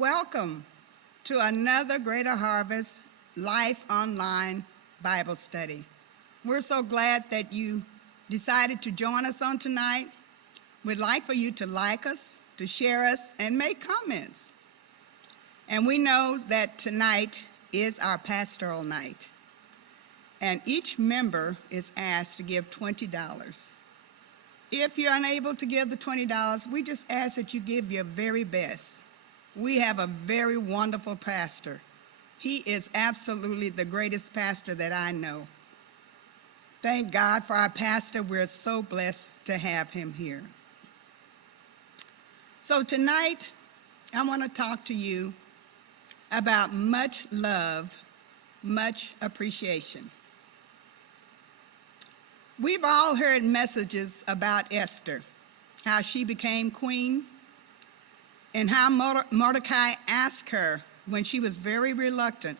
Welcome to another Greater Harvest Life Online Bible Study. We're so glad that you decided to join us on tonight. We'd like for you to like us, to share us, and make comments. And we know that tonight is our pastoral night, and each member is asked to give $20. If you're unable to give the $20, we just ask that you give your very best. We have a very wonderful pastor. He is absolutely the greatest pastor that I know. Thank God for our pastor. We're so blessed to have him here. So tonight, I want to talk to you about much love, much appreciation. We've all heard messages about Esther, how she became queen, and how Mordecai asked her when she was very reluctant,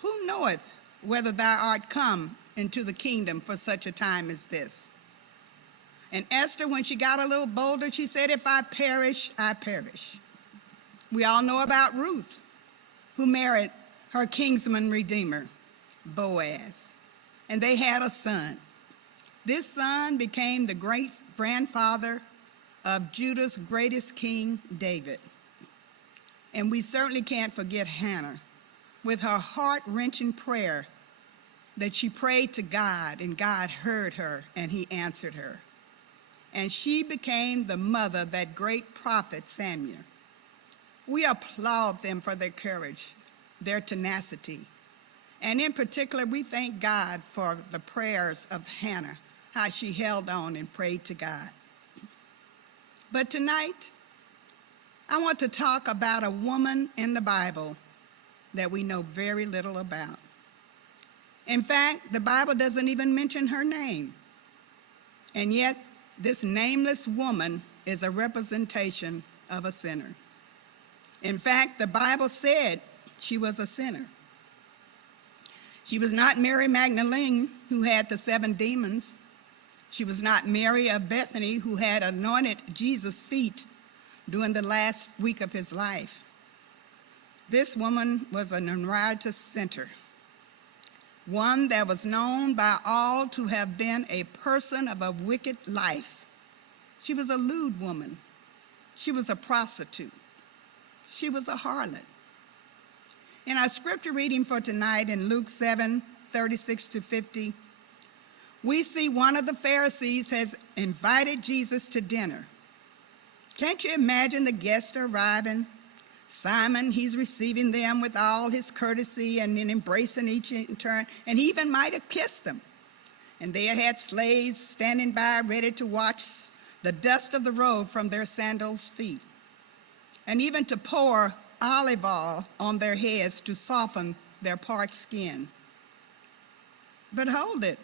"Who knoweth whether thou art come into the kingdom for such a time as this?" And Esther, when she got a little bolder, she said, "If I perish, I perish." We all know about Ruth, who married her kinsman redeemer, Boaz, and they had a son. This son became the great-grandfather of Judah's greatest king, David. And we certainly can't forget Hannah, with her heart-wrenching prayer that she prayed to God, and God heard her, and he answered her. And she became the mother of that great prophet, Samuel. We applaud them for their courage, their tenacity. And in particular, we thank God for the prayers of Hannah, how she held on and prayed to God. But tonight, I want to talk about a woman in the Bible that we know very little about. In fact, the Bible doesn't even mention her name. And yet, this nameless woman is a representation of a sinner. In fact, the Bible said she was a sinner. She was not Mary Magdalene, who had the 7 demons. She was not Mary of Bethany, who had anointed Jesus' feet during the last week of his life. This woman was a notorious sinner, one that was known by all to have been a person of a wicked life. She was a lewd woman. She was a prostitute. She was a harlot. In our scripture reading for tonight in Luke 7:36-50, we see one of the Pharisees has invited Jesus to dinner. Can't you imagine the guests arriving? Simon, he's receiving them with all his courtesy and then embracing each in turn, and he even might have kissed them. And they had slaves standing by ready to watch the dust of the road from their sandals' feet, and even to pour olive oil on their heads to soften their parched skin. But hold it.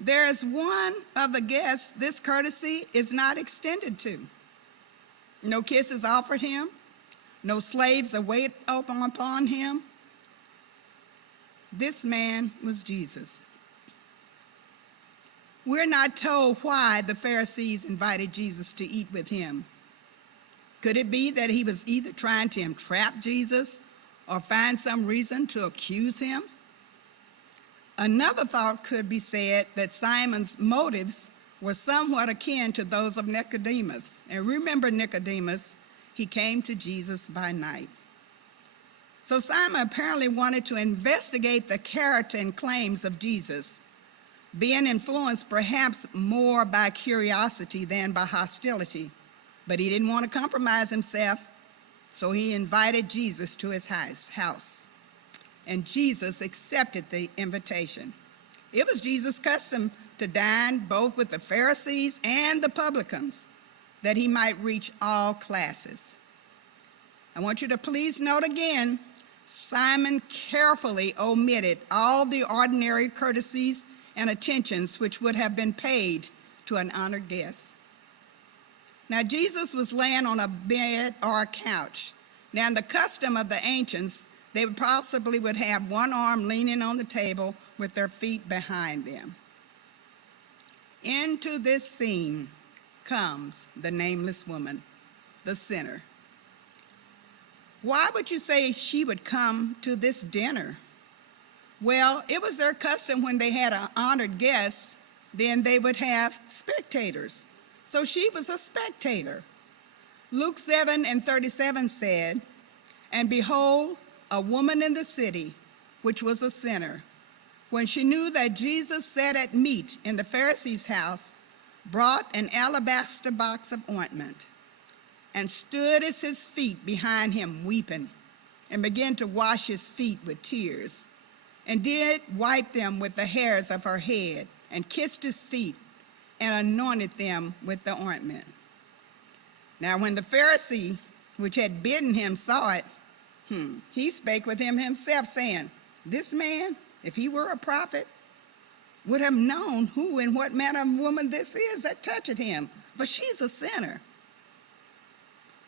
There is one of the guests this courtesy is not extended to. No kisses offered him. No slaves await upon him. This man was Jesus. We're not told why the Pharisees invited Jesus to eat with him. Could it be that he was either trying to entrap Jesus or find some reason to accuse him? Another thought could be said that Simon's motives were somewhat akin to those of Nicodemus. And remember Nicodemus, he came to Jesus by night. So Simon apparently wanted to investigate the character and claims of Jesus, being influenced perhaps more by curiosity than by hostility. But he didn't want to compromise himself, so he invited Jesus to his house. And Jesus accepted the invitation. It was Jesus' custom to dine both with the Pharisees and the publicans, that he might reach all classes. I want you to please note again, Simon carefully omitted all the ordinary courtesies and attentions which would have been paid to an honored guest. Now, Jesus was laying on a bed or a couch. Now, in the custom of the ancients, they possibly would have one arm leaning on the table with their feet behind them. Into this scene comes the nameless woman, the sinner. Why would you say she would come to this dinner? Well, it was their custom when they had an honored guest, then they would have spectators. So she was a spectator. Luke 7:37 said, "And behold, a woman in the city, which was a sinner, when she knew that Jesus sat at meat in the Pharisee's house, brought an alabaster box of ointment, and stood at his feet behind him weeping, and began to wash his feet with tears, and did wipe them with the hairs of her head, and kissed his feet, and anointed them with the ointment." Now when the Pharisee, which had bidden him, saw it, he spake with him himself, saying, "This man, if he were a prophet, would have known who and what manner of woman this is that toucheth him, for she's a sinner."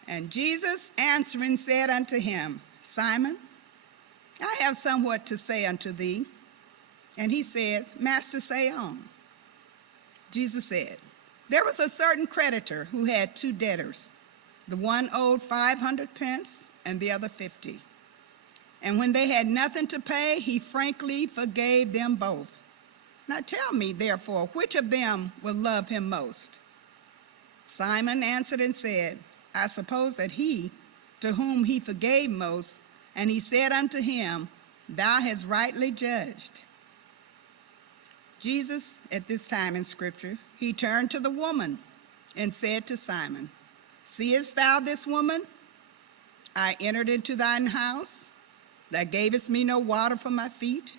And Jesus answering said unto him, "Simon, I have somewhat to say unto thee." And he said, "Master, say on." Jesus said, "There was a certain creditor who had two debtors. The one owed 500 pence and the other 50. And when they had nothing to pay, he frankly forgave them both. Now tell me, therefore, which of them will love him most?" Simon answered and said, "I suppose that he, to whom he forgave most." And he said unto him, "Thou hast rightly judged." Jesus, at this time in Scripture, he turned to the woman and said to Simon, "Seest thou this woman? I entered into thine house. Thou gavest me no water for my feet,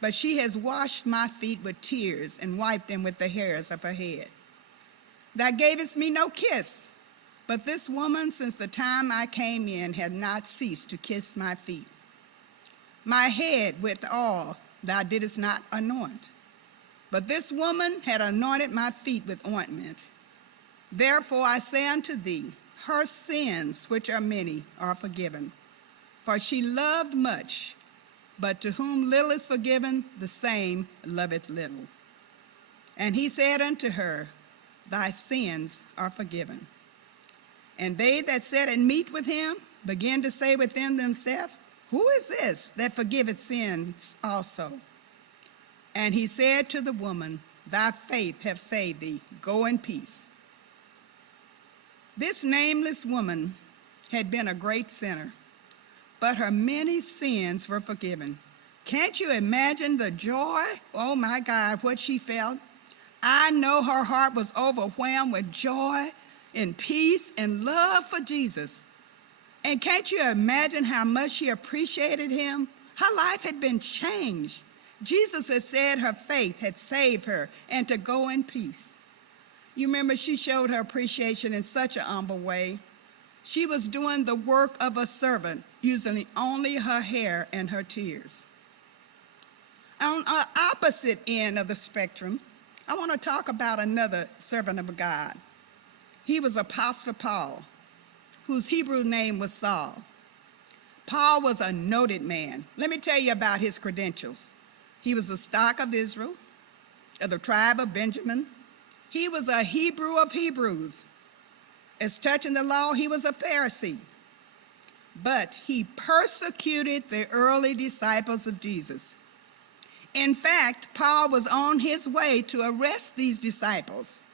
but she has washed my feet with tears and wiped them with the hairs of her head. Thou gavest me no kiss, but this woman, since the time I came in, hath not ceased to kiss my feet. My head with oil thou didst not anoint, but this woman had anointed my feet with ointment. Therefore I say unto thee, her sins, which are many, are forgiven. For she loved much, but to whom little is forgiven, the same loveth little." And he said unto her, "Thy sins are forgiven." And they that sat at meat with him began to say within themselves, "Who is this that forgiveth sins also?" And he said to the woman, "Thy faith hath saved thee. Go in peace." This nameless woman had been a great sinner, but her many sins were forgiven. Can't you imagine the joy? Oh my God, what she felt. I know her heart was overwhelmed with joy and peace and love for Jesus. And can't you imagine how much she appreciated him? Her life had been changed. Jesus had said her faith had saved her and to go in peace. You remember she showed her appreciation in such an humble way. She was doing the work of a servant, using only her hair and her tears. On the opposite end of the spectrum, I want to talk about another servant of God. He was Apostle Paul, whose Hebrew name was Saul. Paul was a noted man. Let me tell you about his credentials. He was the stock of Israel, of the tribe of Benjamin. He was a Hebrew of Hebrews. As touching the law, he was a Pharisee. But he persecuted the early disciples of Jesus. In fact, Paul was on his way to arrest these disciples.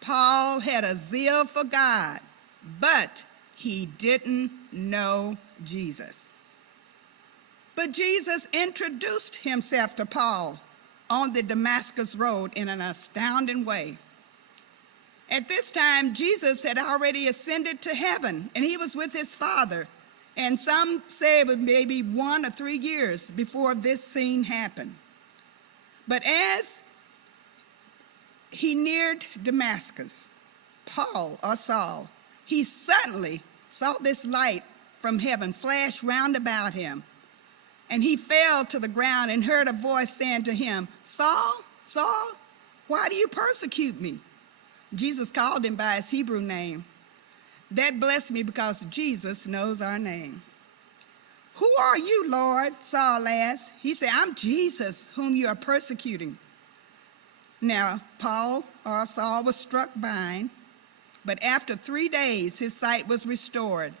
Paul had a zeal for God, but he didn't know Jesus. But Jesus introduced himself to Paul on the Damascus Road in an astounding way. At this time, Jesus had already ascended to heaven, and he was with his Father. And some say it was maybe 1 or 3 years before this scene happened. But as he neared Damascus, Paul, or Saul, he suddenly saw this light from heaven flash round about him. And he fell to the ground and heard a voice saying to him, "Saul, Saul, why do you persecute me?" Jesus called him by his Hebrew name. That blessed me because Jesus knows our name. "Who are you, Lord?" Saul asked. He said, "I'm Jesus, whom you are persecuting." Now, Paul, or Saul, was struck blind, but after 3 days his sight was restored.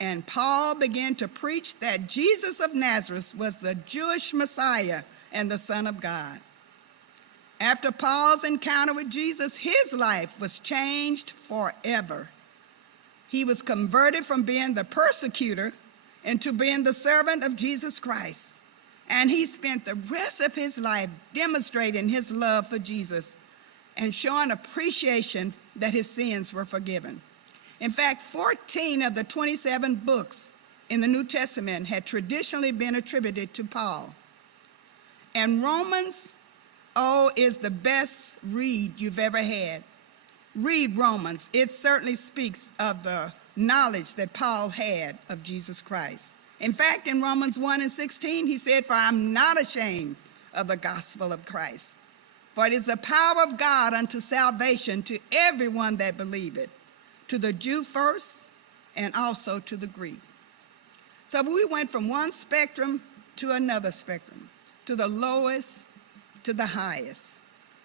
and Paul began to preach that Jesus of Nazareth was the Jewish Messiah and the Son of God. After Paul's encounter with Jesus, his life was changed forever. He was converted from being the persecutor into being the servant of Jesus Christ. And he spent the rest of his life demonstrating his love for Jesus and showing appreciation that his sins were forgiven. In fact, 14 of the 27 books in the New Testament had traditionally been attributed to Paul. And Romans, is the best read you've ever had. Read Romans. It certainly speaks of the knowledge that Paul had of Jesus Christ. In fact, in Romans 1:16, he said, "For I'm not ashamed of the gospel of Christ, for it is the power of God unto salvation to everyone that believeth, to the Jew first, and also to the Greek." So we went from one spectrum to another spectrum, to the lowest to the highest.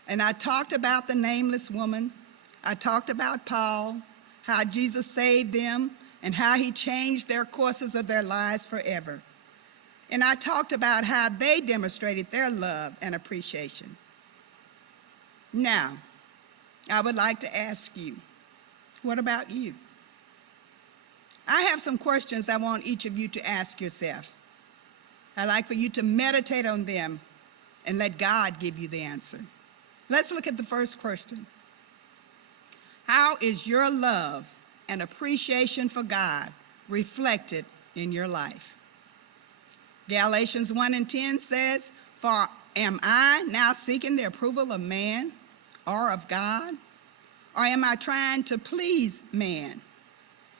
And I talked about the nameless woman. I talked about Paul, how Jesus saved them, and how he changed their courses of their lives forever. And I talked about how they demonstrated their love and appreciation. Now, I would like to ask you, what about you? I have some questions I want each of you to ask yourself. I'd like for you to meditate on them and let God give you the answer. Let's look at the first question. How is your love and appreciation for God reflected in your life? Galatians 1:10 says, "For am I now seeking the approval of man or of God? Or am I trying to please man?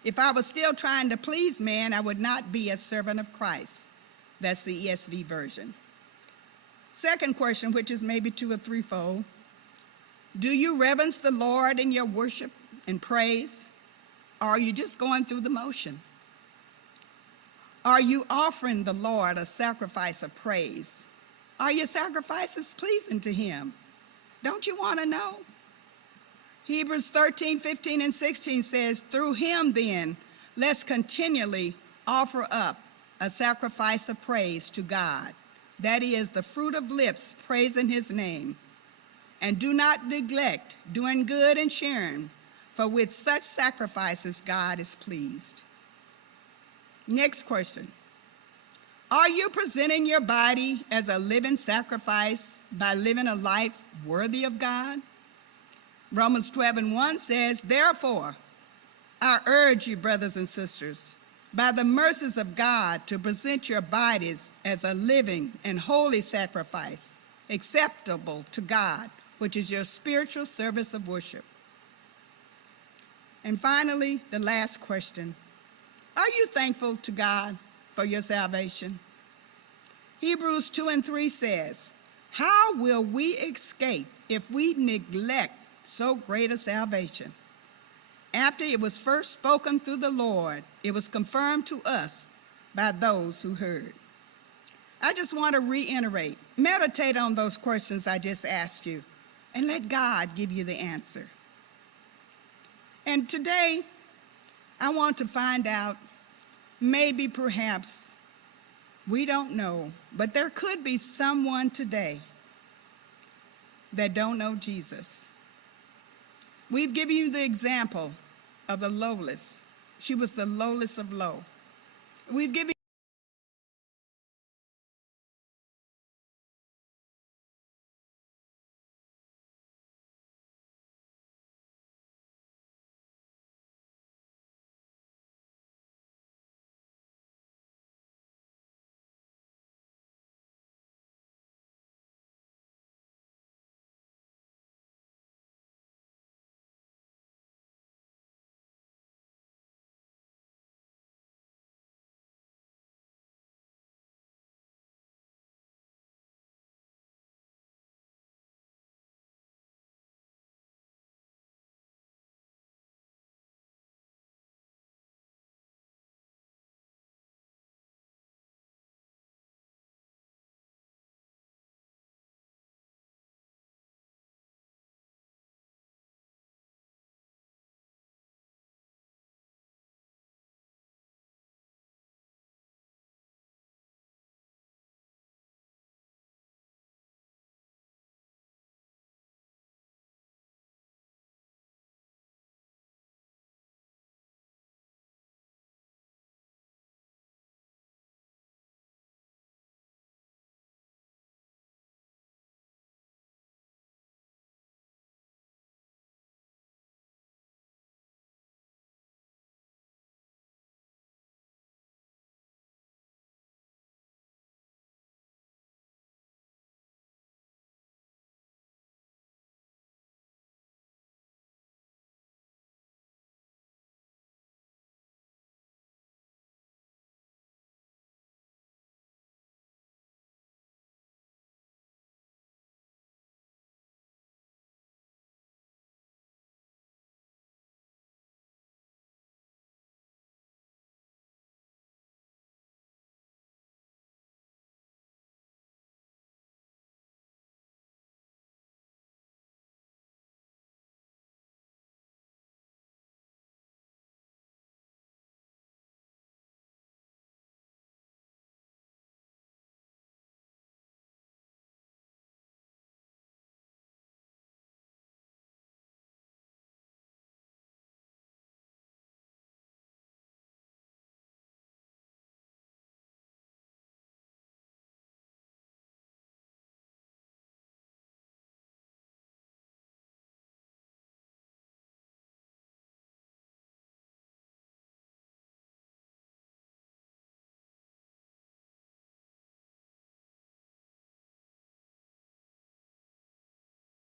If I was still trying to please man, I would not be a servant of Christ." That's the ESV version. Second question, which is maybe two or threefold. Do you reverence the Lord in your worship and praise? Or are you just going through the motion? Are you offering the Lord a sacrifice of praise? Are your sacrifices pleasing to him? Don't you want to know? Hebrews 13:15 and 16 says, "Through him then, let's continually offer up a sacrifice of praise to God. That is the fruit of lips praising his name. And do not neglect doing good and sharing, for with such sacrifices God is pleased." Next question. Are you presenting your body as a living sacrifice by living a life worthy of God? Romans 12:1 says, "Therefore, I urge you, brothers and sisters, by the mercies of God, to present your bodies as a living and holy sacrifice, acceptable to God, which is your spiritual service of worship." And finally, the last question. Are you thankful to God for your salvation? Hebrews 2:3 says, "How will we escape if we neglect so great a salvation? After it was first spoken through the Lord, it was confirmed to us by those who heard." I just want to reiterate, meditate on those questions I just asked you, and let God give you the answer. And today, I want to find out, maybe perhaps, we don't know, but there could be someone today that don't know Jesus. We've given you the example of the lowest. She was the lowest of low. We've given